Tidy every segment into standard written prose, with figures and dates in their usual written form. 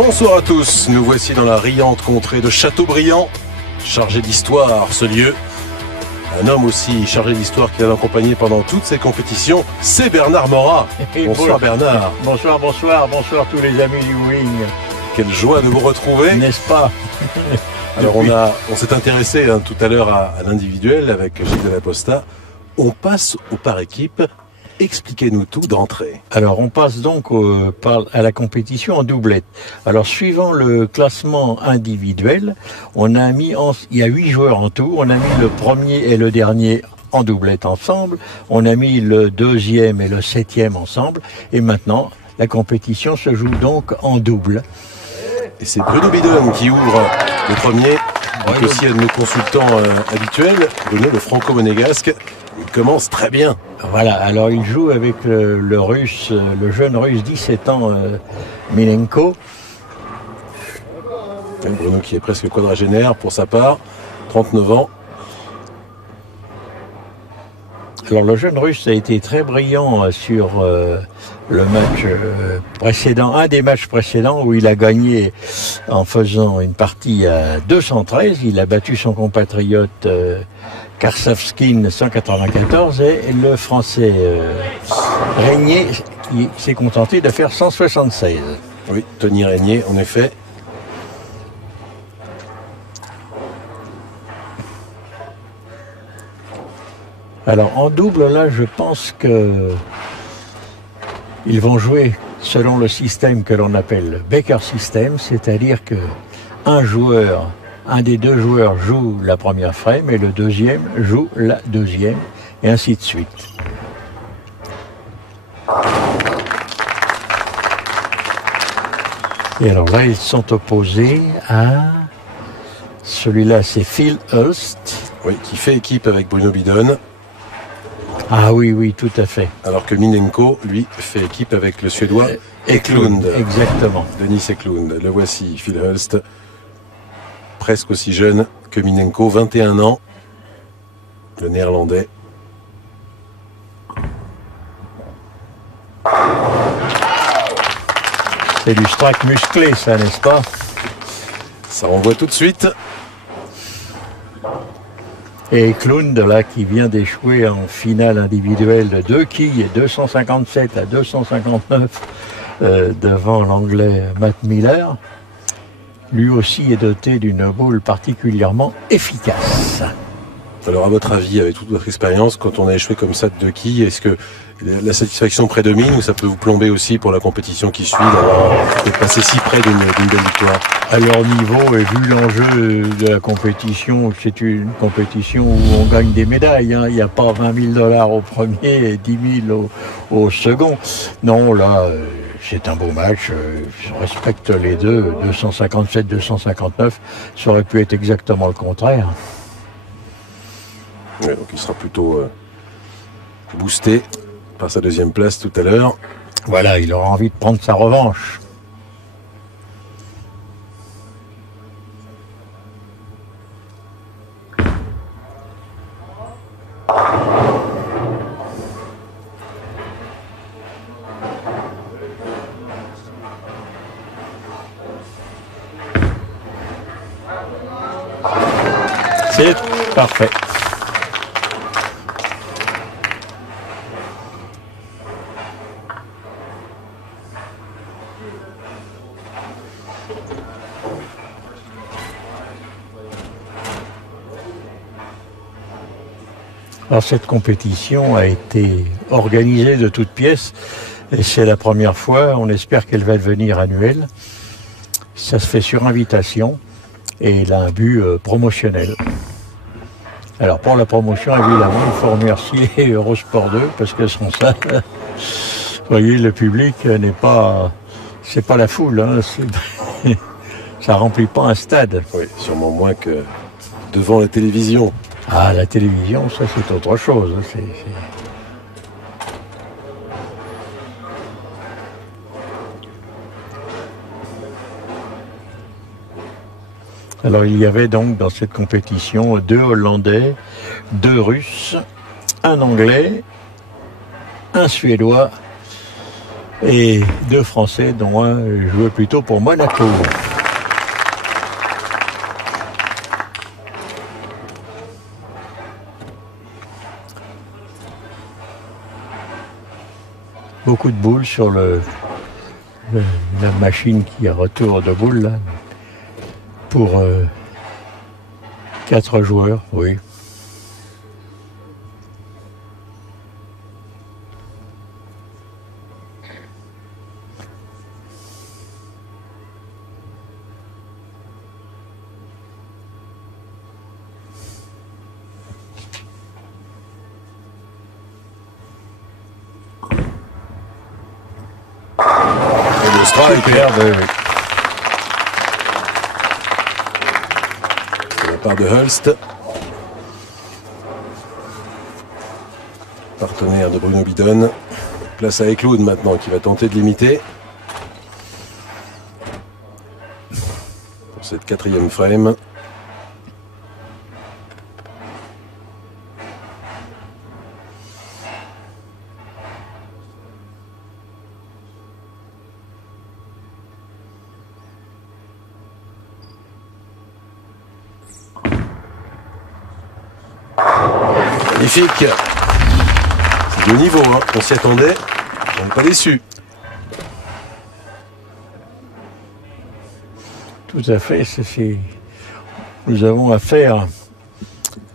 Bonsoir à tous, nous voici dans la riante contrée de Châteaubriand, chargé d'histoire ce lieu. Un homme aussi chargé d'histoire qui l'a accompagné pendant toutes ces compétitions, c'est Bernard Morat. Bonsoir Bernard. Bonsoir tous les amis du Wing. Quelle joie de vous retrouver. N'est-ce pas? Alors on s'est intéressé tout à l'heure à l'individuel avec Gilles Delaposta. On passe au par équipe. Expliquez-nous tout d'entrée. Alors on passe donc à la compétition en doublette. Alors suivant le classement individuel, il y a 8 joueurs en tout. On a mis le premier et le dernier en doublette ensemble. On a mis le deuxième et le septième ensemble. Et maintenant, la compétition se joue donc en double. Et c'est Bruno Bidon qui ouvre le premier. Donc aussi un de nos consultants habituels, Bruno le franco-monégasque. Il commence très bien. Voilà, alors il joue avec le russe, le jeune russe 17 ans, Minenko. Bruno qui est presque quadragénaire pour sa part, 39 ans. Alors le jeune russe a été très brillant sur le match précédent, un des matchs précédents où il a gagné en faisant une partie à 213. Il a battu son compatriote Karsavskin 194 et le français Régnier qui s'est contenté de faire 176. Oui, Tony Régnier en effet. Alors en double là je pense que ils vont jouer selon le système que l'on appelle le Becker System, c'est-à-dire que un des deux joueurs joue la première frame et le deuxième joue la deuxième, et ainsi de suite. Et alors là, ils sont opposés à... Celui-là, c'est Phil Hulst. Oui, qui fait équipe avec Bruno Bidon. Ah oui, tout à fait. Alors que Minenko, lui, fait équipe avec le Suédois Eklund. Exactement. Denis Eklund. Le voici, Phil Hulst. Presque aussi jeune que Minenko, 21 ans, le néerlandais. C'est du strike musclé, ça, n'est-ce pas? Ça renvoie tout de suite. Et Eklund, là, qui vient d'échouer en finale individuelle de 2 quilles, 257 à 259 devant l'anglais Matt Miller. Lui aussi est doté d'une boule particulièrement efficace. Alors à votre avis, avec toute votre expérience, quand on a échoué comme ça de 2 quilles, est-ce que la satisfaction prédomine ou ça peut vous plomber aussi pour la compétition qui suit d'être passé si près d'une belle victoire? À leur niveau et vu l'enjeu de la compétition, c'est une compétition où on gagne des médailles. Hein. Il n'y a pas 20 000 $ au premier et 10 000 au second. Non, là... c'est un beau match, je respecte les deux, 257-259, ça aurait pu être exactement le contraire. Ouais, donc il sera plutôt boosté par sa deuxième place tout à l'heure. Voilà, il aura envie de prendre sa revanche. C'est parfait. Alors cette compétition a été organisée de toutes pièces et c'est la première fois, on espère qu'elle va devenir annuelle. Ça se fait sur invitation et il a un but promotionnel. Alors pour la promotion, évidemment, il faut remercier Eurosport 2 parce que sans ça, vous voyez, le public n'est pas, c'est pas la foule, hein, ça remplit pas un stade. Oui, sûrement moins que devant la télévision. Ah, la télévision, ça c'est autre chose. Alors il y avait donc dans cette compétition 2 Hollandais, 2 Russes, un Anglais, un Suédois et 2 Français, dont un jouait plutôt pour Monaco. Beaucoup de boules sur la machine qui a retour de boules là, pour 4 joueurs, oui. Super de la part de Hulst, partenaire de Bruno Bidon. Place à Eklund maintenant qui va tenter de l'imiter pour cette 4e frame. Magnifique. C'est de niveau, hein. On s'y attendait, on n'est pas déçu. Tout à fait. Nous avons affaire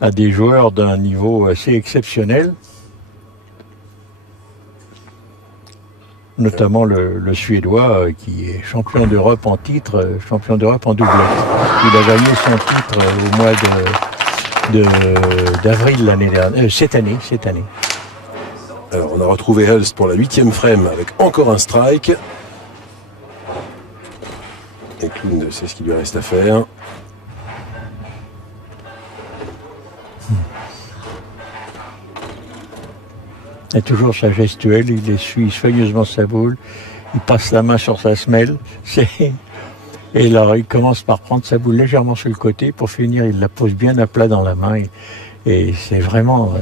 à des joueurs d'un niveau assez exceptionnel, notamment le Suédois qui est champion d'Europe en titre, champion d'Europe en doublette. Il a gagné son titre au mois d'avril l'année dernière, cette année. Alors on a retrouvé Hulst pour la 8e frame avec encore un strike. Et Eklund sait ce qu'il lui reste à faire. Il a toujours sa gestuelle, il essuie soigneusement sa boule, il passe la main sur sa semelle, et alors il commence par prendre sa boule légèrement sur le côté, pour finir il la pose bien à plat dans la main, et c'est vraiment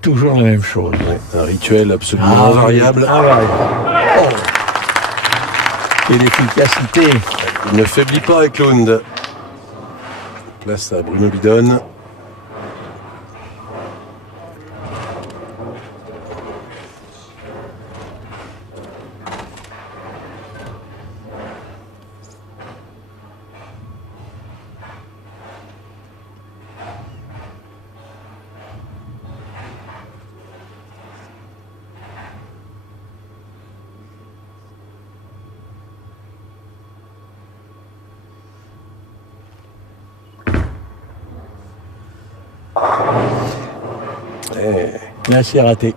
toujours la même chose. Un rituel absolument invariable. Oh. Et l'efficacité. Il ne faiblit pas Eklund. Place à Bruno Bidon. Là, c'est raté.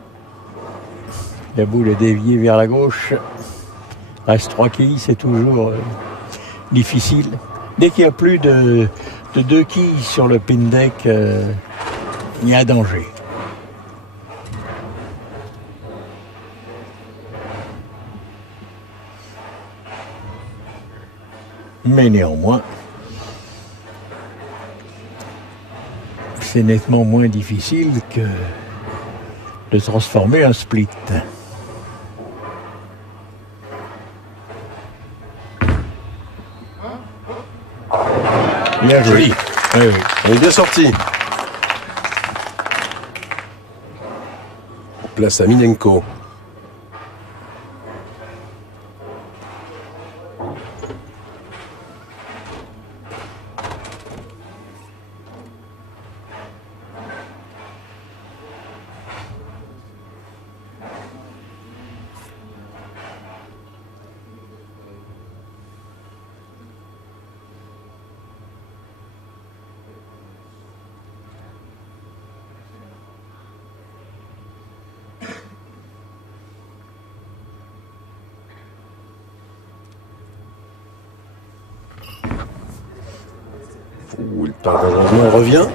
La boule est déviée vers la gauche. Reste 3 quilles, c'est toujours difficile. Dès qu'il y a plus de 2 quilles sur le pin deck, il y a danger. Mais néanmoins, c'est nettement moins difficile que de transformer un split. Bien joué. Joli. Oui, oui. On est bien sorti. Place à Minenko. Il part dangereusement, on revient.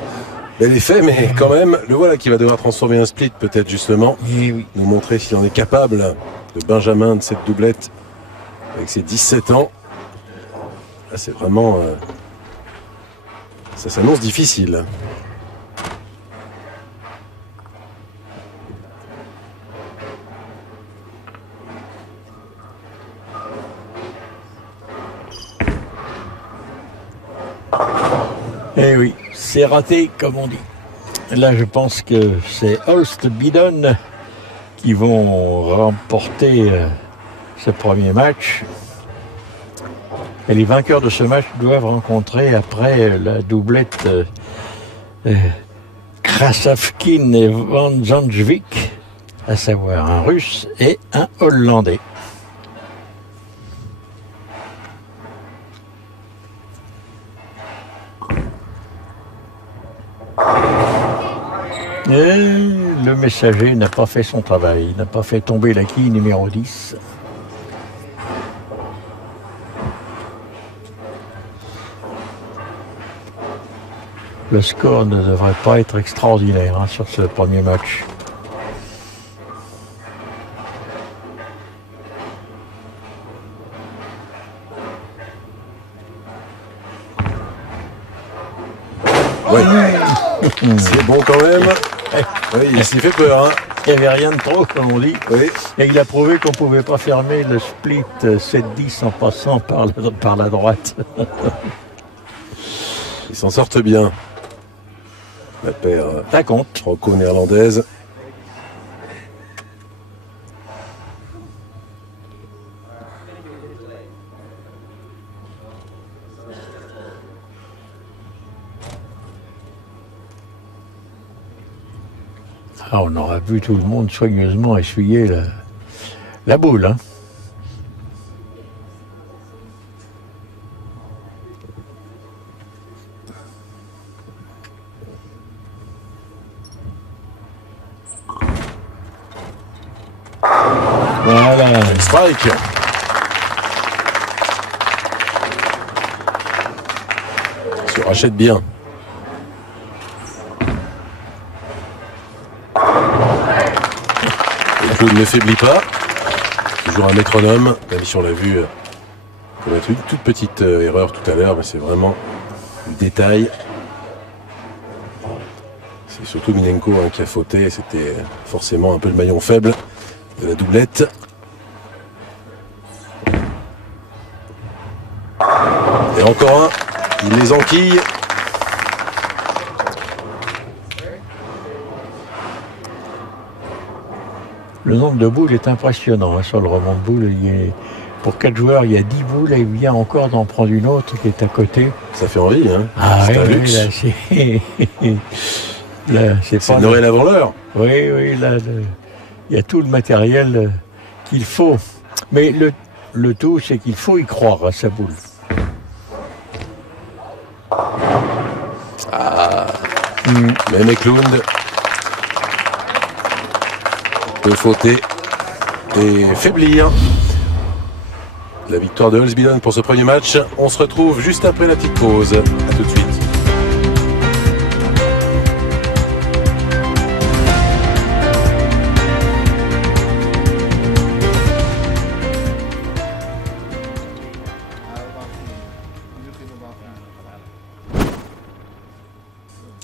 Bel effet, mais quand même, le voilà qui va devoir transformer un split, peut-être justement. Et oui. Nous montrer s'il en est capable, de Benjamin, de cette doublette, avec ses 17 ans. Là, c'est vraiment... ça s'annonce difficile. Eh oui, c'est raté, comme on dit. Là, je pense que c'est Holst Bidon qui vont remporter ce premier match. Et les vainqueurs de ce match doivent rencontrer après la doublette Krasavkin et Van Zandsvik, à savoir un Russe et un Hollandais. Et le messager n'a pas fait son travail, n'a pas fait tomber la quille numéro 10. Le score ne devrait pas être extraordinaire sur ce premier match. Ouais. C'est bon quand même. Oui, il s'est fait peur. Il n'y avait rien de trop, comme on dit. Oui. Et il a prouvé qu'on ne pouvait pas fermer le split 7-10 en passant par la droite. Ils s'en sortent bien. La paire franco-néerlandaise. Ah, on aura vu tout le monde soigneusement essuyer la boule. Voilà. Strike. Se rachète bien. Et Claude ne faiblit pas. Toujours un métronome. Même si on l'a vu commettre une toute petite erreur tout à l'heure, mais c'est vraiment du détail. C'est surtout Minenko qui a fauté. C'était forcément un peu le maillon faible de la doublette. Et encore un, il les enquille. Le nombre de boules est impressionnant sur le rebond de boules. Pour 4 joueurs, il y a 10 boules et il vient encore d'en prendre une autre qui est à côté. Ça fait envie, hein. Ah, c'est un oui, luxe. Là, c'est Noël avant l'heure. Oui, là, il y a tout le matériel qu'il faut. Mais le tout, c'est qu'il faut y croire à sa boule. Même Eklund peut fauter et faiblir. La victoire de Holst Bidon pour ce premier match. On se retrouve juste après la petite pause. A tout de suite.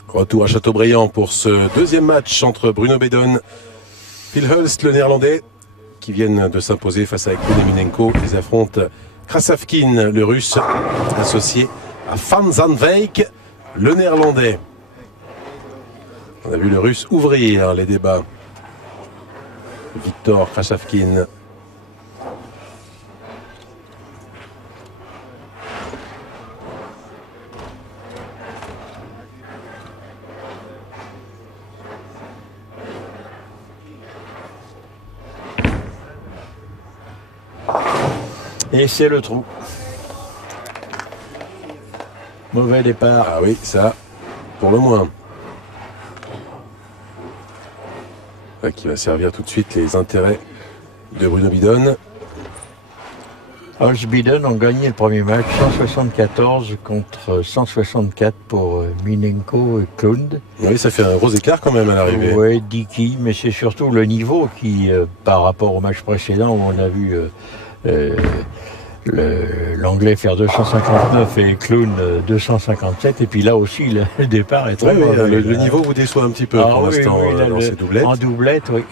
Retour à Châteaubriand pour ce deuxième match entre Bruno Bedon, Phil Hulst, le néerlandais, qui viennent de s'imposer face à Eklund et Minenko. Ils affrontent Krasavkin, le russe, associé à Van Zandsvik, le néerlandais. On a vu le russe ouvrir les débats. Victor Krasavkin. Et c'est le trou. Mauvais départ. Ah oui, ça, pour le moins. Qui va servir tout de suite les intérêts de Bruno Bidon. Holst Bidon ont gagné le premier match 174 contre 164 pour Minenko et Klund. Oui, ça fait un gros écart quand même à l'arrivée. Oui, Dicky, mais c'est surtout le niveau qui, par rapport au match précédent où on a vu l'anglais faire 259 et Klund 257, et puis là aussi le départ est très mauvais. Le niveau vous déçoit un petit peu pour l'instant dans ces doublettes. En doublette, oui.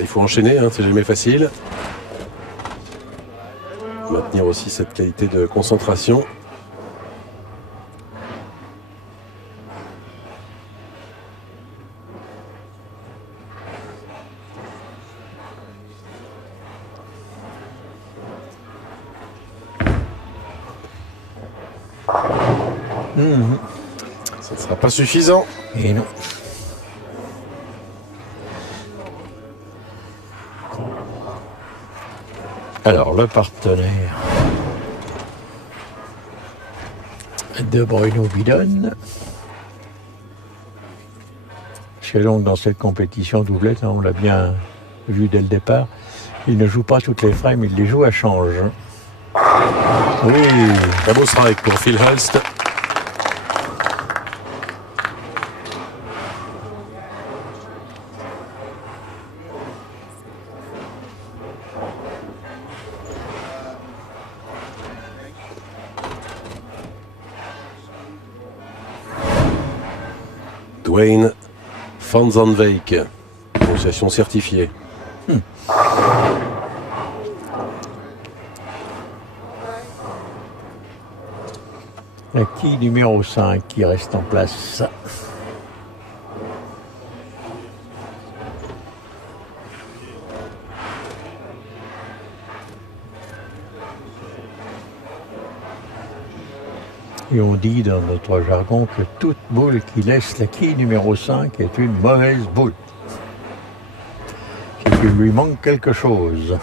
Il faut enchaîner, c'est jamais facile. maintenir aussi cette qualité de concentration. Ça ne sera pas suffisant. Et non. Alors, le partenaire de Bruno Bidon. Parce que donc dans cette compétition doublette, on l'a bien vu dès le départ, il ne joue pas toutes les frames, il les joue à change. Oui. Un beau strike pour Phil Hulst. Dwayne Van Zandwijk, prononciation certifiée. La quille numéro 5 qui reste en place. Et on dit dans notre jargon que toute boule qui laisse la quille numéro 5 est une mauvaise boule. C'est qu'il lui manque quelque chose.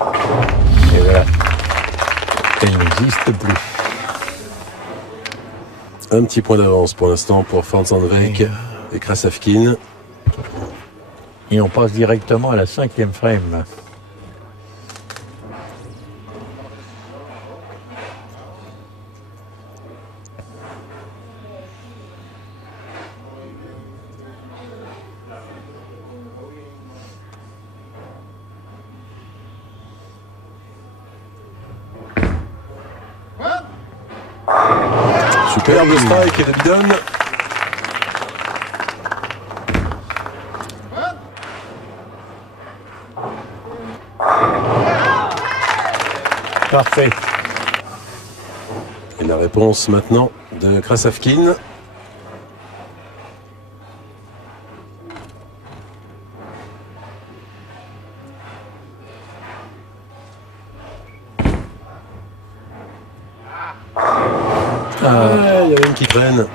Et voilà. Elle n'existe plus. Un petit point d'avance pour l'instant pour Van Zandwijk et Krasavkin. Et on passe directement à la 5e frame. Superbe strike de Bidon. Parfait. Et la réponse maintenant de Krasavkin. Il y a une qui traîne.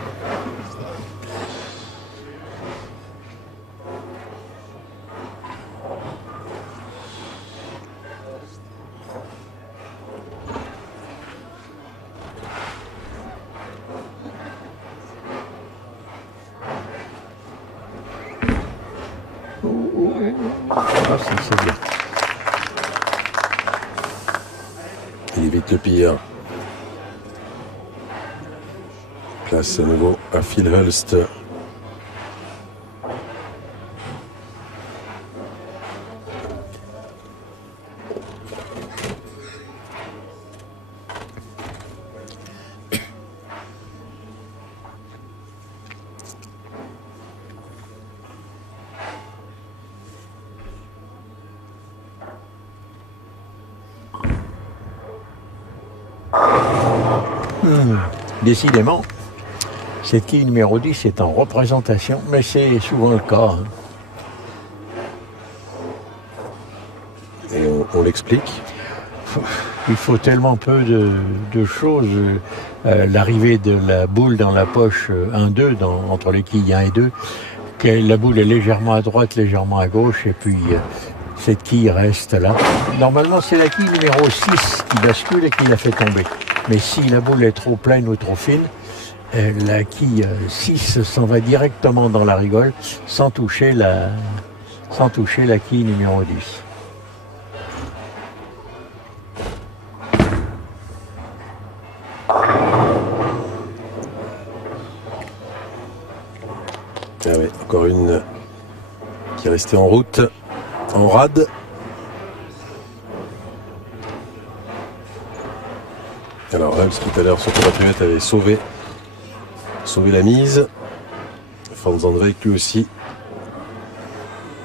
Ah, c'est bien. Il évite le pire. Place à nouveau à Phil Hulst. Décidément, cette quille numéro 10 est en représentation, mais c'est souvent le cas. Et on l'explique. Il faut tellement peu de choses. L'arrivée de la boule dans la poche 1-2, entre les quilles 1 et 2, que la boule est légèrement à droite, légèrement à gauche, et puis cette quille reste là. Normalement, c'est la quille numéro 6 qui bascule et qui la fait tomber. Mais si la boule est trop pleine ou trop fine, la quille 6 s'en va directement dans la rigole sans toucher la quille numéro 10. Ah oui, encore une qui est restée en route, en rade. Alors Hulst tout à l'heure sur compatriote avait sauvé la mise. Van Zandwijk lui aussi.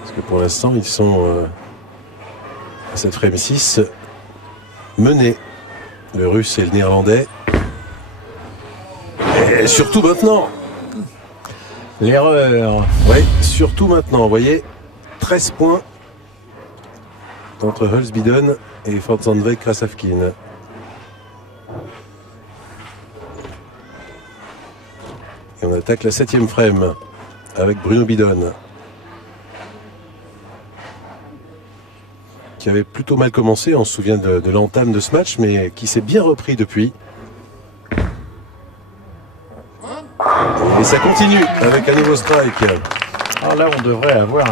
Parce que pour l'instant ils sont à cette frame 6 menés le russe et le néerlandais. Et surtout maintenant. L'erreur. Oui, surtout maintenant. Vous voyez, 13 points entre Hulsbiden et Van Zandwijk Krasavkin. Et on attaque la 7e frame avec Bruno Bidon, qui avait plutôt mal commencé, on se souvient de l'entame de ce match, mais qui s'est bien repris depuis. Et ça continue avec un nouveau strike. Alors là, on devrait avoir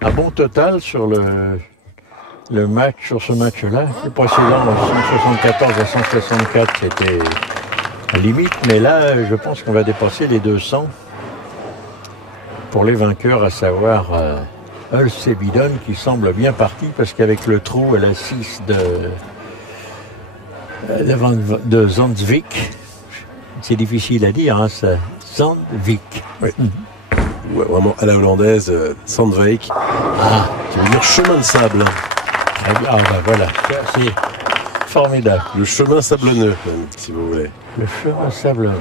un bon total sur le match, sur ce match-là. Le précédent, 174 à 164, c'était à limite, mais là, je pense qu'on va dépasser les 200 pour les vainqueurs, à savoir Hulst et Bidon, qui semblent bien partis, parce qu'avec le trou à la 6 de Zandvik, c'est difficile à dire, hein, ça, Zandvik. Oui. Ouais, vraiment à la hollandaise, Zandwijk, qui veut dire chemin de sable. Ah ben voilà, c'est formidable. Le chemin sablonneux, même, si vous voulez. Le chemin sablonneux.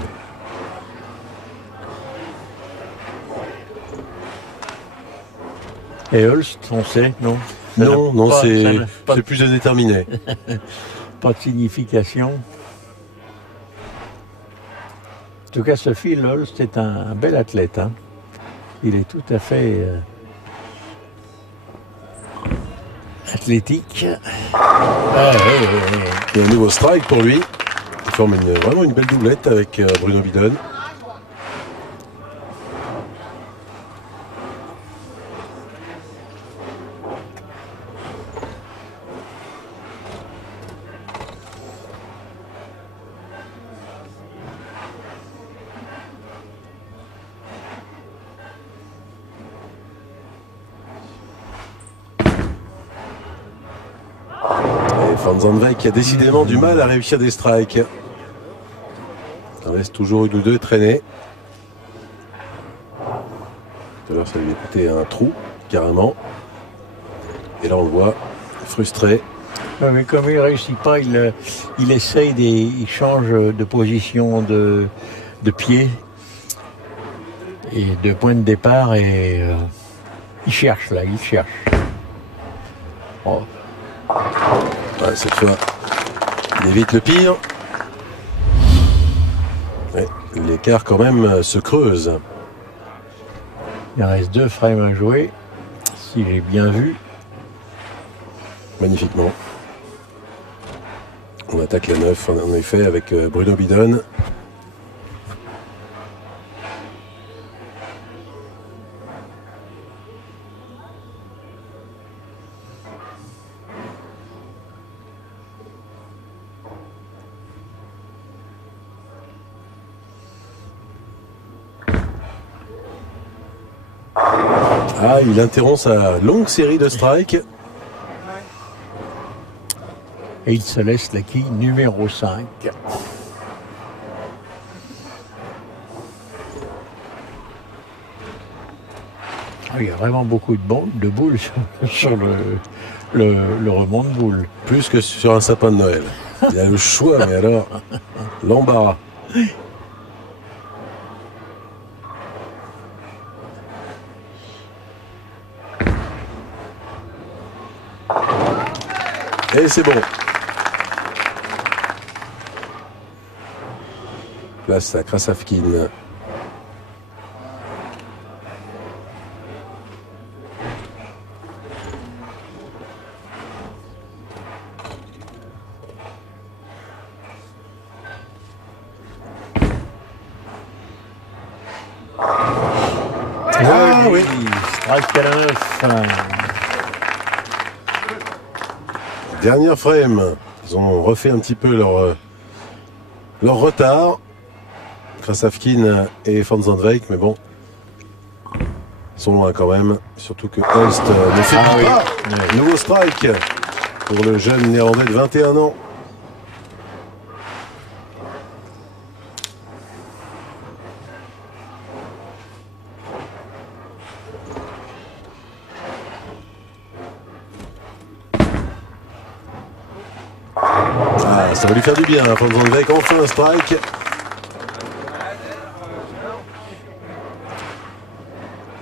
Et Hulst, on sait, non? Non, c'est plus indéterminé. Pas de signification. En tout cas, ce Phil Hulst est un bel athlète. Hein. Il est tout à fait athlétique. Et un nouveau strike pour lui. Il forme vraiment une belle doublette avec Bruno Bidon. Van Zandwijk a décidément du mal à réussir des strikes. Il reste toujours une ou deux traînées. Tout à l'heure, ça lui a coûté un trou, carrément. Et là, on le voit frustré. Ouais, mais comme il ne réussit pas, il essaye il change de position de pied et de point de départ et il cherche là, il cherche. Oh. Ouais, cette fois, il évite le pire. Ouais, l'écart quand même se creuse. Il reste 2 frames à jouer, si j'ai bien vu. Magnifiquement. On attaque la 9 en effet avec Bruno Bidon. Ah, il interrompt sa longue série de strikes. Et il se laisse la quille numéro 5. Il y a vraiment beaucoup de boules sur le rebond de boules. Plus que sur un sapin de Noël. Il a le choix, mais alors, l'embarras. Et c'est bon. Place à Krasavkin. Ah oui, strike à la 9. Dernière frame. Ils ont refait un petit peu leur retard. Krasavkin et Van Zandwijk, mais bon, ils sont loin quand même. Surtout que Hulst ne fait pas. Oui. Nouveau strike pour le jeune néerlandais de 21 ans. Ah, ça va lui faire du bien, Van Zandwijk, enfin un strike.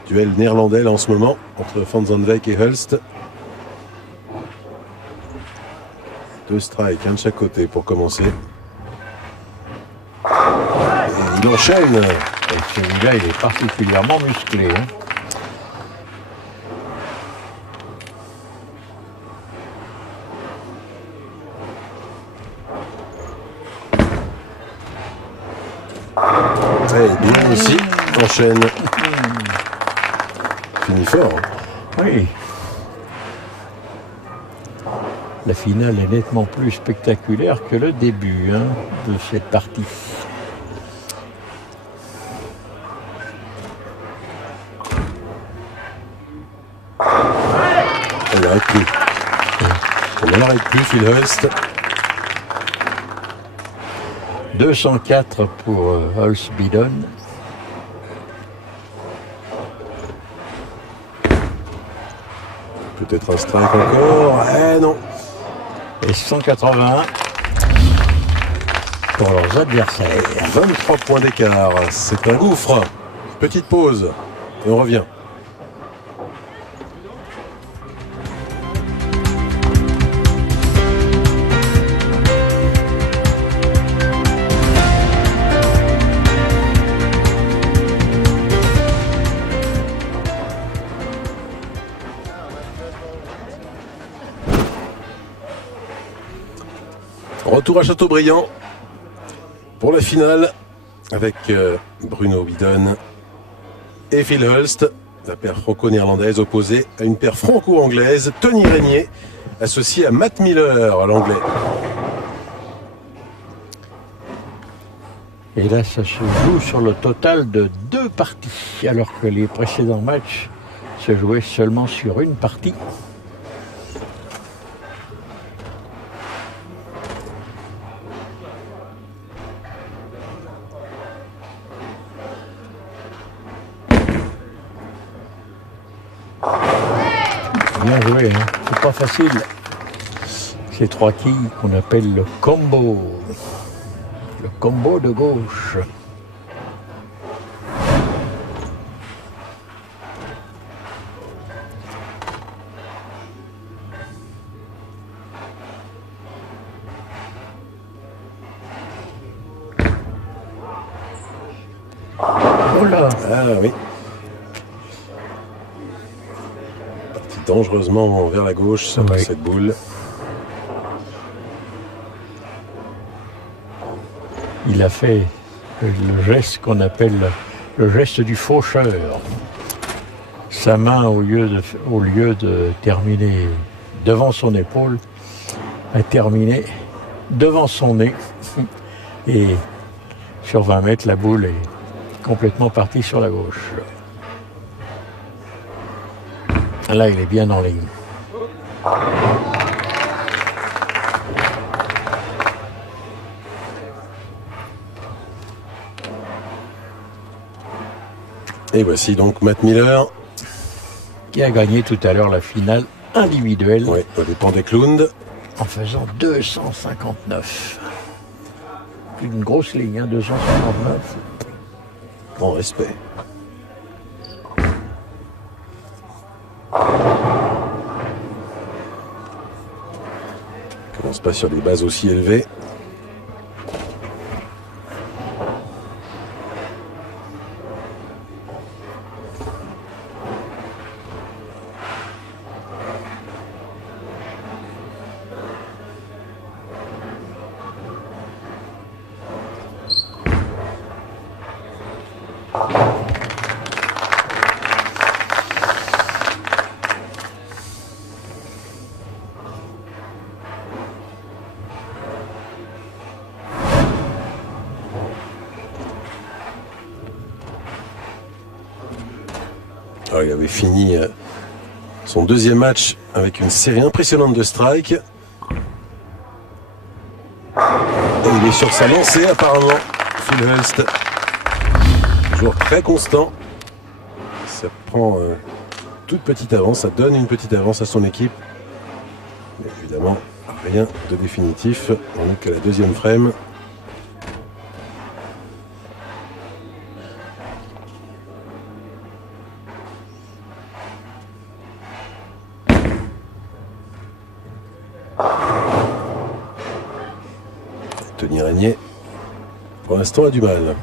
Duel néerlandais là, en ce moment entre Van Zandwijk et Hulst. 2 strikes, un de chaque côté pour commencer. Et il enchaîne. Et celui-là, il est particulièrement musclé. Hein. Et bien aussi, enchaîne. Finit fort. Hein. Oui. La finale est nettement plus spectaculaire que le début de cette partie. On n'arrête plus. On n'arrête plus, Phil Hulst. 204 pour Hulst Bidon. Peut-être un strike encore. Eh non. Et 181 pour leurs adversaires. 23 points d'écart. C'est un gouffre. Petite pause. Et on revient. Retour à Châteaubriand pour la finale avec Bruno Bidon et Phil Hulst, la paire franco-néerlandaise opposée à une paire franco-anglaise, Tony Régnier, associé à Matt Miller, l'anglais. Et là, ça se joue sur le total de 2 parties, alors que les précédents matchs se jouaient seulement sur une partie. Bien joué, hein. C'est pas facile. Ces 3 quilles qu'on appelle le combo. Le combo de gauche. Oh là! Ah oui. Dangereusement vers la gauche sur cette boule. Il a fait le geste qu'on appelle le geste du faucheur. Sa main, au lieu de terminer devant son épaule, a terminé devant son nez. Et sur 20 mètres, la boule est complètement partie sur la gauche. Là, il est bien en ligne. Et voici donc Matt Miller. Qui a gagné tout à l'heure la finale individuelle. Oui, au dépend des Clowns. En faisant 259. Une grosse ligne, hein, 259. Grand respect. Commence pas sur des bases aussi élevées. Alors, il avait fini son 2e match avec une série impressionnante de strikes. Et il est sur sa lancée apparemment, Phil Hulst. Joueur très constant. Ça prend toute petite avance, ça donne une petite avance à son équipe. Mais évidemment, Rien de définitif, on n'est qu'à la deuxième frame. Tony Régnier, pour l'instant, a du mal.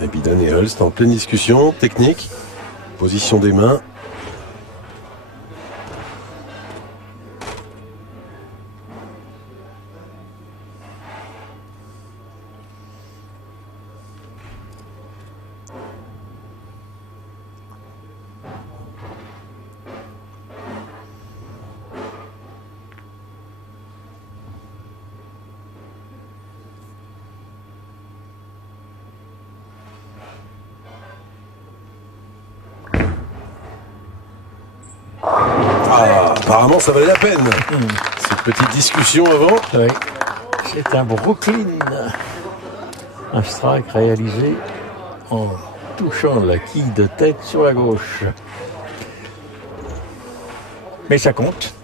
Et Bidon et Holst en pleine discussion technique, position des mains. Apparemment, ça valait la peine. Cette petite discussion avant. Oui, c'est un Brooklyn. Un strike réalisé en touchant la quille de tête sur la gauche. Mais ça compte.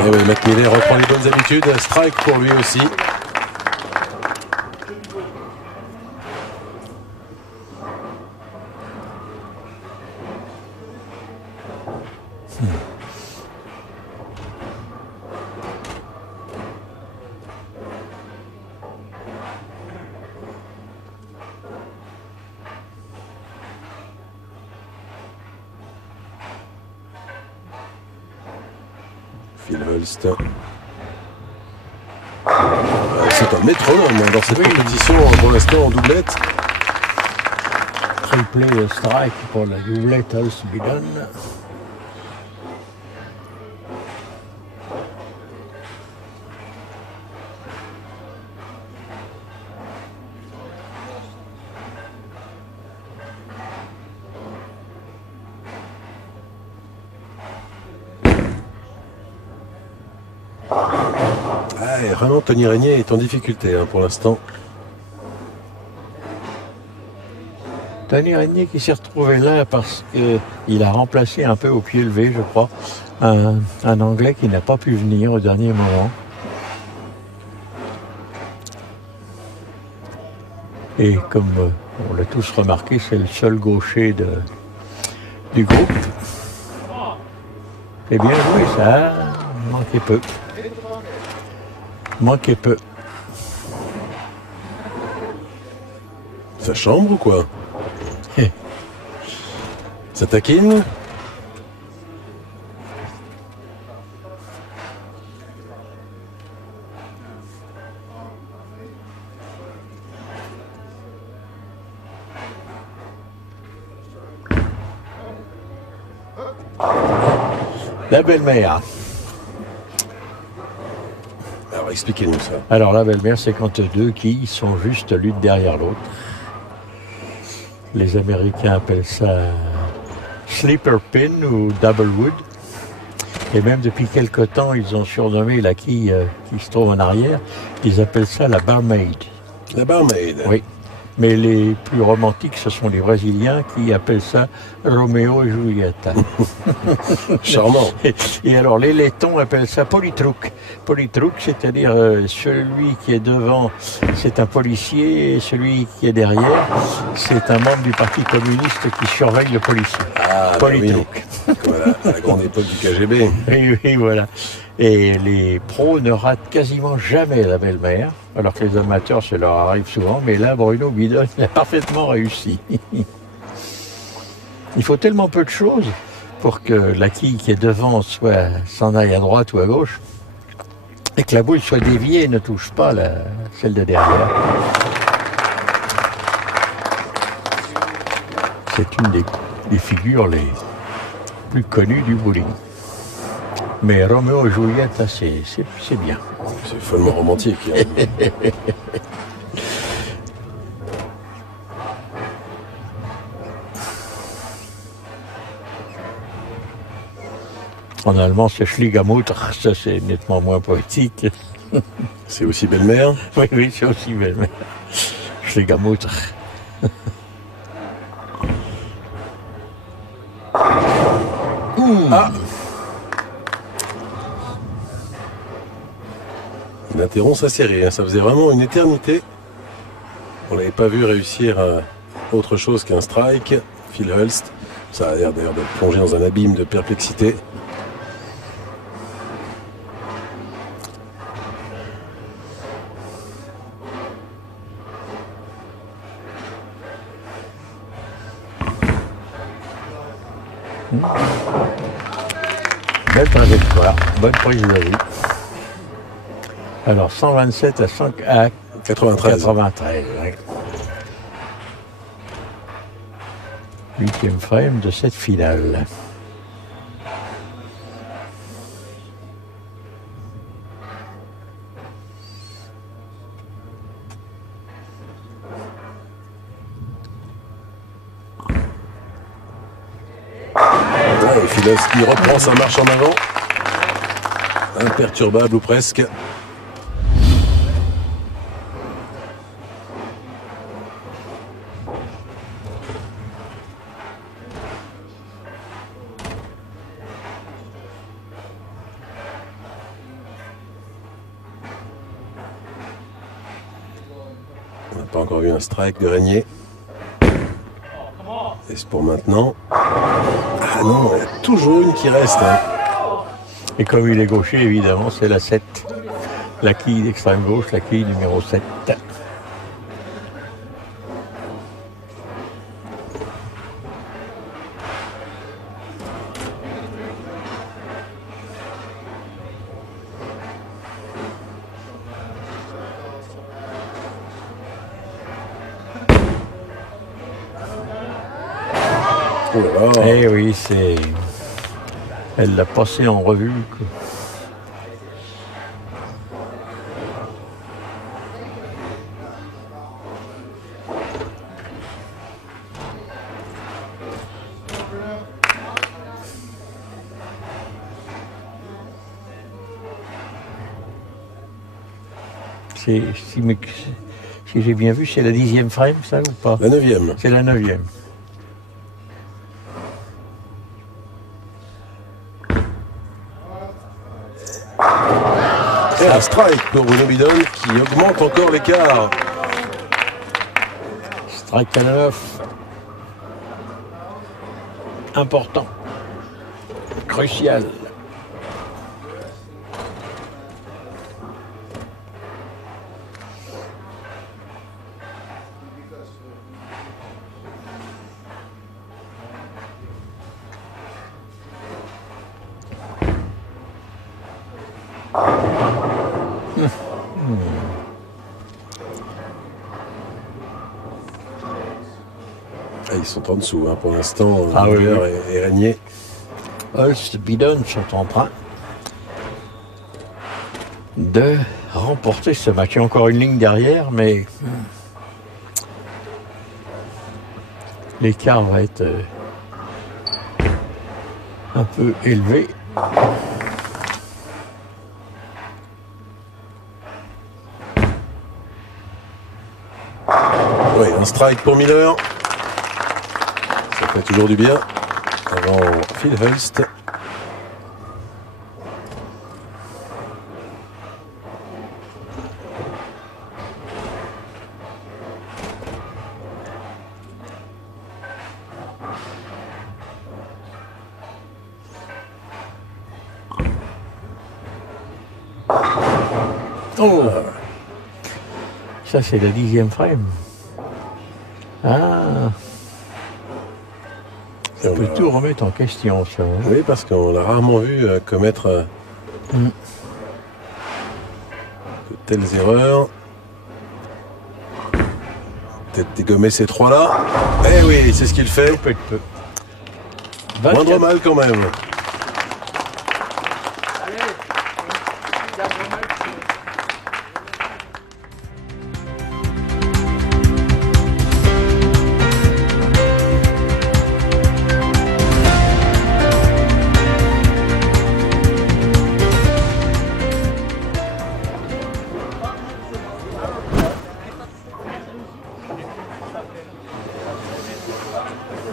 Et oui, McNeely reprend les bonnes habitudes. Strike pour lui aussi. Phil Holst. C'est un métronome dans cette compétition pour l'instant en doublette. Triplé strike pour la doublette Holst-Bidon. Et vraiment, Tony Régnier est en difficulté pour l'instant. Tony Régnier qui s'est retrouvé là parce qu'il a remplacé un peu au pied levé, je crois, un Anglais qui n'a pas pu venir au dernier moment. Et comme on l'a tous remarqué, c'est le seul gaucher du groupe. Et bien joué, ça manquait peu. Manquait peu. Ça chambre ou quoi? Ça taquine? La belle-mère. Alors expliquez-nous ça. Alors la belle-mère, c'est quand deux quilles sont juste l'une derrière l'autre. Les Américains appellent ça sleeper pin ou double wood. Et même depuis quelque temps, ils ont surnommé la quille qui se trouve en arrière, ils appellent ça la barmaid. La barmaid. Oui. Mais les plus romantiques, ce sont les Brésiliens qui appellent ça Roméo et Julieta. Charmant. Et alors les Lettons appellent ça politruc. Politruc, c'est-à-dire celui qui est devant, c'est un policier, et celui qui est derrière, c'est un membre du Parti communiste qui surveille le policier. Ah, politruc. Oui. Voilà, à la grande époque du KGB. Oui, voilà. Et les pros ne ratent quasiment jamais la belle-mère, alors que les amateurs, ça leur arrive souvent, mais là, Bruno Bidon a parfaitement réussi. Il faut tellement peu de choses pour que la quille qui est devant s'en aille à droite ou à gauche. Et que la boule soit déviée et ne touche pas celle de derrière. C'est une des figures les plus connues du bowling. Mais Roméo et Juliette, c'est bien. C'est follement romantique. Hein. En allemand, c'est Schwiegermutter, ça c'est nettement moins poétique. C'est aussi belle-mère. Oui, c'est aussi belle-mère. Schwiegermutter. Ah, il interrompt sa série, hein. Ça faisait vraiment une éternité. On l'avait pas vu réussir autre chose qu'un strike. Phil Hulst, ça a l'air d'ailleurs de plonger dans un abîme de perplexité. Belle trajectoire, bonne prise de vue. Alors 127 à 93. 93, oui. 8e frame de cette finale. Phil Hulst qui reprend sa marche en avant. Imperturbable ou presque. On n'a pas encore vu un strike de Régnier. Et c'est pour maintenant. Ah non, il y a toujours une qui reste. Hein. Et comme il est gaucher, évidemment, c'est la 7. La quille d'extrême gauche, la quille numéro 7. Oh là là. Eh oui, elle l'a passé en revue. Si j'ai bien vu, c'est la 10e frame, ça, ou pas? La 9e. C'est la 9e. Et un strike pour Bruno Bidon qui augmente encore l'écart. Strike à 9. Important. Crucial. Ah, ils sont en dessous hein, pour l'instant. Ah oui, Miller oui. et Régnier. Hulst, Bidon sont en train de remporter ce match. Il y a encore une ligne derrière, mais l'écart va être un peu élevé. Oui, un strike pour Miller. Ça fait toujours du bien. Avant Phil Hulst. Oh, ça c'est la 10e frame. Ah, ça peut tout remettre en question, ça. Oui, parce qu'on l'a rarement vu commettre telles erreurs. Peut-être dégommer ces trois-là. Eh oui, c'est ce qu'il fait. Peu. Moindre mal quand même.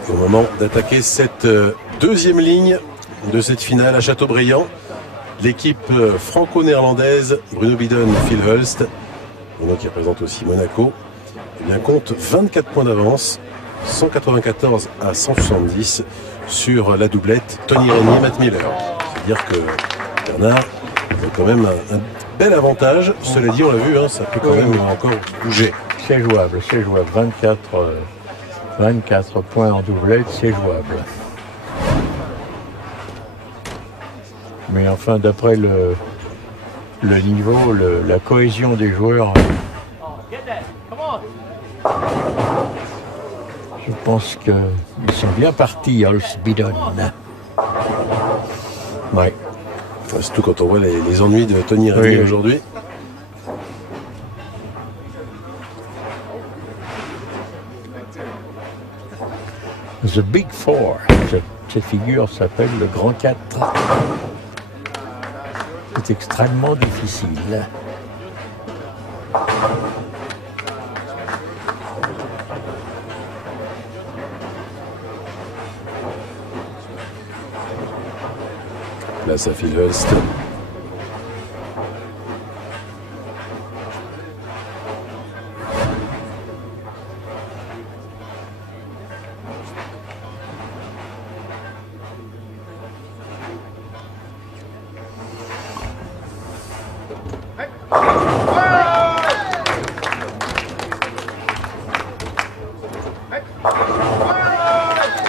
Au moment d'attaquer cette deuxième ligne de cette finale à Châteaubriand, l'équipe franco-néerlandaise Bruno Bidon, Phil Hulst, Bruno qui représente aussi Monaco, eh bien, compte 24 points d'avance, 194 à 170 sur la doublette Tony Reynier, Matt Miller. C'est-à-dire que Bernard a quand même un bel avantage. Cela dit, on l'a vu, hein, ça peut quand même encore bouger. C'est jouable. 24 points en doublette, c'est jouable. Mais enfin, d'après le niveau, la cohésion des joueurs, je pense qu'ils sont bien partis, Hulst, Bidon. Ouais. Enfin, surtout quand on voit les ennuis de Tony Reynier aujourd'hui. The Big Four. Cette figure s'appelle le Grand 4. C'est extrêmement difficile. Place à Phil Hulst.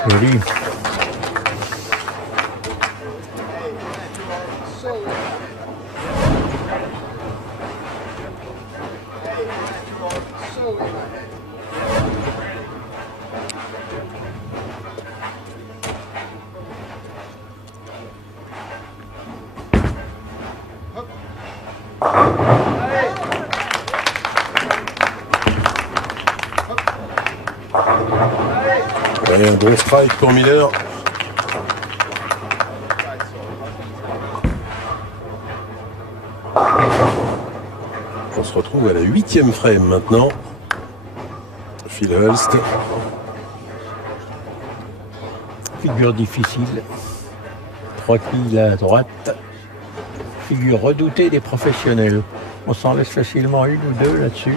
Joli. Et un bon strike pour Miller. On se retrouve à la 8e frame maintenant. Phil Hulst. Figure difficile. 3 quilles à droite. Figure redoutée des professionnels. On s'en laisse facilement une ou deux là-dessus.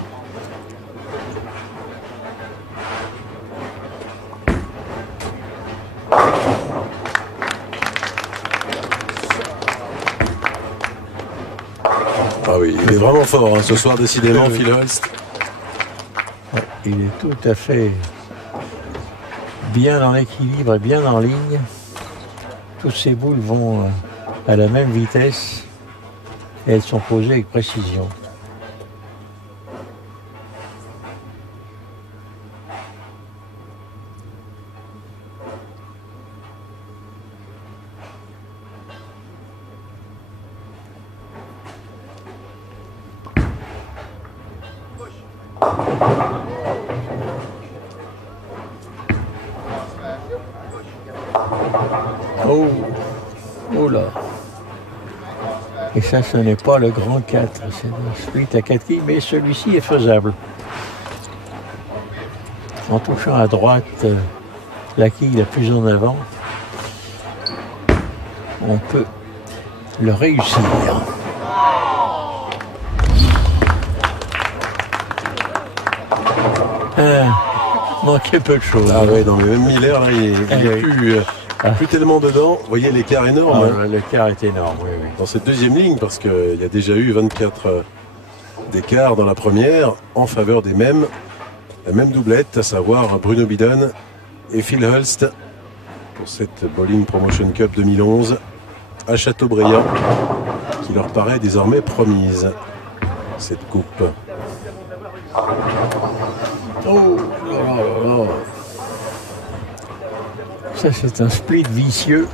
Ah oui, il est vraiment fort hein, ce soir décidément, Phil Hulst. Ouais, il est tout à fait bien dans l'équilibre et bien en ligne. Toutes ces boules vont à la même vitesse et elles sont posées avec précision. Oh là. Et ça, ce n'est pas le grand 4, c'est un split à 4 quilles, mais celui-ci est faisable. En touchant à droite la quille la plus en avant, on peut le réussir. Manquait peu de choses. Ah ouais, non mais même Miller, là, il est plus tellement dedans. Vous voyez l'écart énorme. Ah, l'écart est énorme, oui. Dans cette deuxième ligne, parce qu'il y a déjà eu 24 d'écart dans la première, en faveur des mêmes, la même doublette, à savoir Bruno Bidon et Phil Hulst, pour cette Bowling Promotion Cup 2011 à Châteaubriand, qui leur paraît désormais promise. cette coupe. Oh là là là. Ça c'est un split vicieux.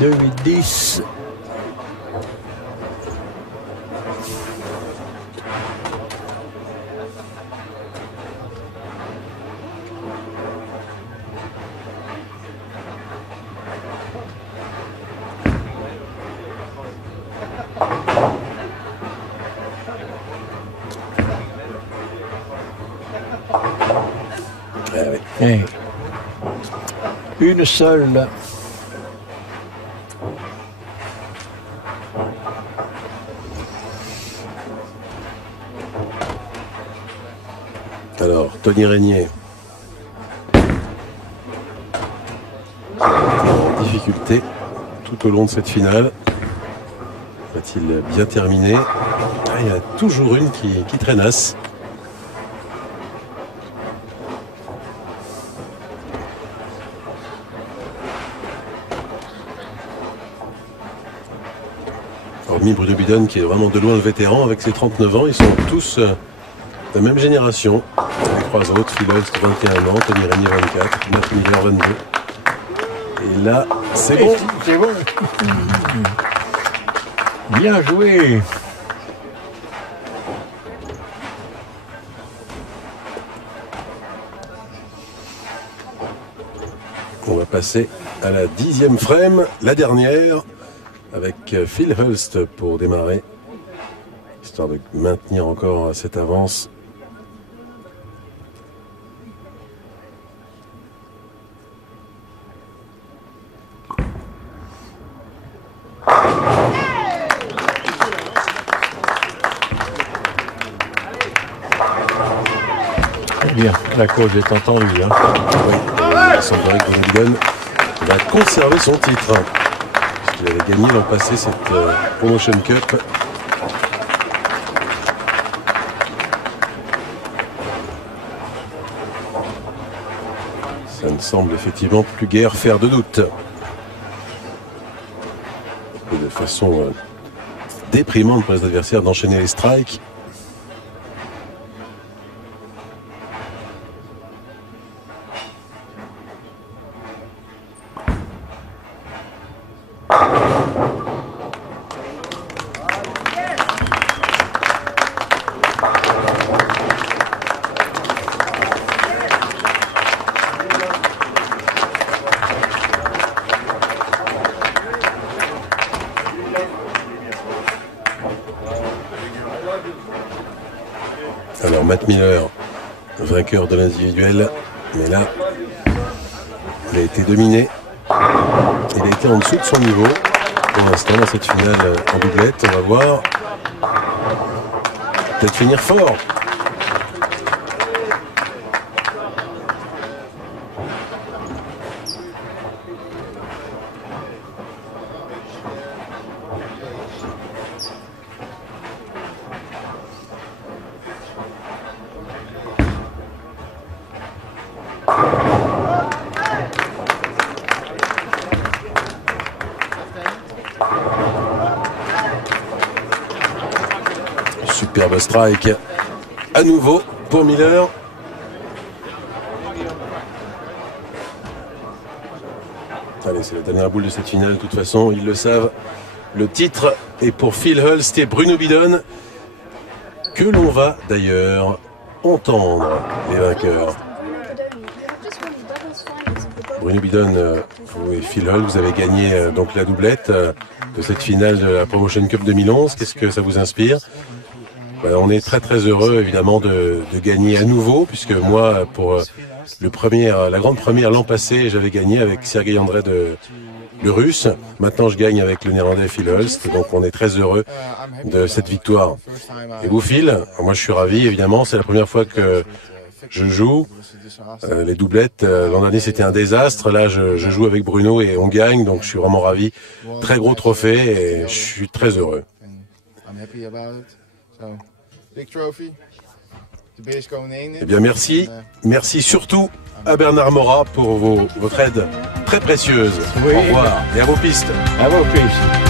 2-8-10. Et une seule. Alors, Tony Régnier. En difficulté tout au long de cette finale. Va-t-il bien terminer? Il y en a toujours une qui traînasse. Hormis Bruno Bidon qui est vraiment de loin le vétéran avec ses 39 ans, ils sont tous de la même génération. Les trois autres, Phil Holst 21 ans, Tony Régnier 24, Matt Miller 22. Et là, c'est bon. C'est bon. Bien joué. On va passer à la 10e frame, la dernière, avec Phil Holst pour démarrer, histoire de maintenir encore cette avance. Bien, la cause est entendue. Hein. Oui, il semblerait que Bruno Bidon va conserver son titre. Parce qu'il avait gagné l'an passé cette Promotion Cup. Ça ne semble effectivement plus guère faire de doute. Et de façon déprimante pour les adversaires d'enchaîner les strikes. Alors Matt Miller, vainqueur de l'individuel, mais là, il a été dominé. Il a été en dessous de son niveau pour l'instant dans cette finale en doublette. On va voir. Peut-être finir fort. Superbe strike à nouveau pour Miller. Allez, c'est la dernière boule de cette finale. De toute façon, ils le savent. Le titre est pour Phil Holst et Bruno Bidon, que l'on va d'ailleurs entendre les vainqueurs. Bruno Bidon, vous et Phil Holst, vous avez gagné donc la doublette de cette finale de la Promotion Cup 2011. Qu'est-ce que ça vous inspire? On est très heureux évidemment de gagner à nouveau, puisque moi pour la grande première l'an passé j'avais gagné avec Sergei André le russe. Maintenant je gagne avec le néerlandais Phil Holst, donc on est très heureux de cette victoire. Et vous Phil, moi je suis ravi évidemment, c'est la première fois que je joue. Les doublettes, l'an dernier c'était un désastre, là je joue avec Bruno et on gagne, donc je suis vraiment ravi. Très gros trophée et je suis très heureux. Eh bien merci, merci surtout à Bernard Morat pour votre aide très précieuse. Oui. Au revoir et à vos pistes. À vos pistes.